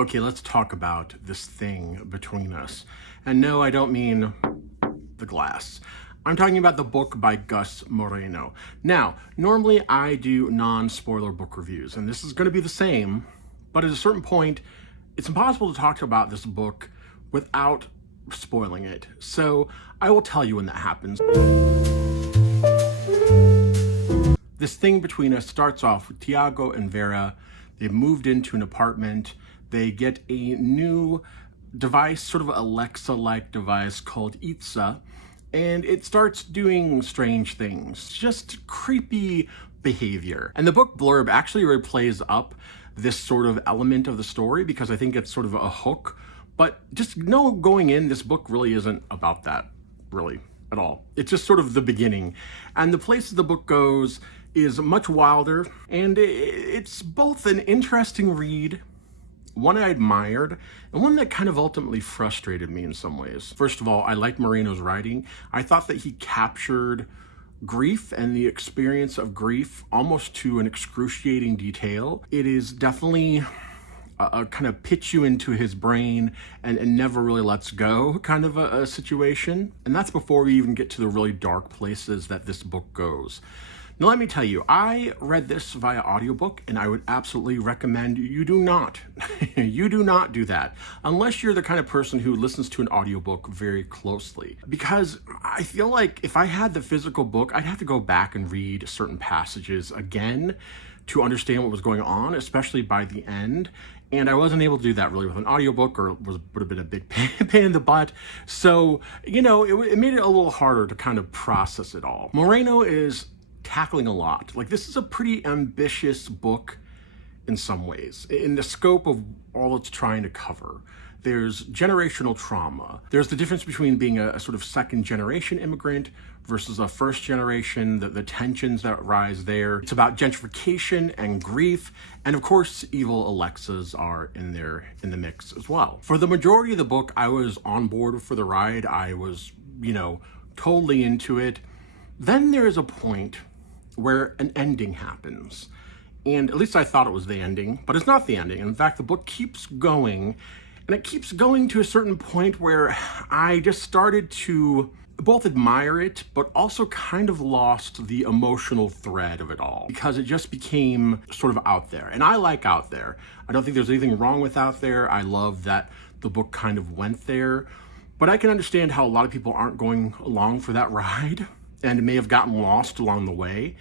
Okay, let's talk about this thing between us. And no, I don't mean the glass. I'm talking about the book by Gus Moreno. Now, normally I do non-spoiler book reviews, and this is going to be the same, but at a certain point, it's impossible to talk about this book without spoiling it. So I will tell you when that happens. This thing between us starts off with Tiago and Vera. They've moved into an apartment. They get a new device, sort of an Alexa-like device called Itza, and it starts doing strange things, just creepy behavior. And the book blurb actually really plays up this sort of element of the story because I think it's sort of a hook. But just know going in, this book really isn't about that, really, at all. It's just sort of the beginning. And the place the book goes is much wilder, and it's both an interesting read, one I admired, and one that kind of ultimately frustrated me in some ways. First of all, I like Moreno's writing. I thought that he captured grief and the experience of grief almost to an excruciating detail. It is definitely a kind of pitch you into his brain and never really lets go kind of a situation. And that's before we even get to the really dark places that this book goes. Now, let me tell you, I read this via audiobook, and I would absolutely recommend you do not. You do not do that, unless you're the kind of person who listens to an audiobook very closely. Because I feel like if I had the physical book, I'd have to go back and read certain passages again to understand what was going on, especially by the end. And I wasn't able to do that really with an audiobook, or would have been a big pain in the butt. So, you know, it made it a little harder to kind of process it all. Moreno is tackling a lot. Like, this is a pretty ambitious book in some ways, in the scope of all it's trying to cover. There's generational trauma. There's the difference between being a sort of second generation immigrant versus a first generation, the tensions that rise there. It's about gentrification and grief. And of course, evil Alexas are in there in the mix as well. For the majority of the book, I was on board for the ride. I was, totally into it. Then there is a point where an ending happens. And at least I thought it was the ending, but it's not the ending. In fact, the book keeps going, and it keeps going to a certain point where I just started to both admire it, but also kind of lost the emotional thread of it all, because it just became sort of out there. And I like out there. I don't think there's anything wrong with out there. I love that the book kind of went there, but I can understand how a lot of people aren't going along for that ride and may have gotten lost along the way.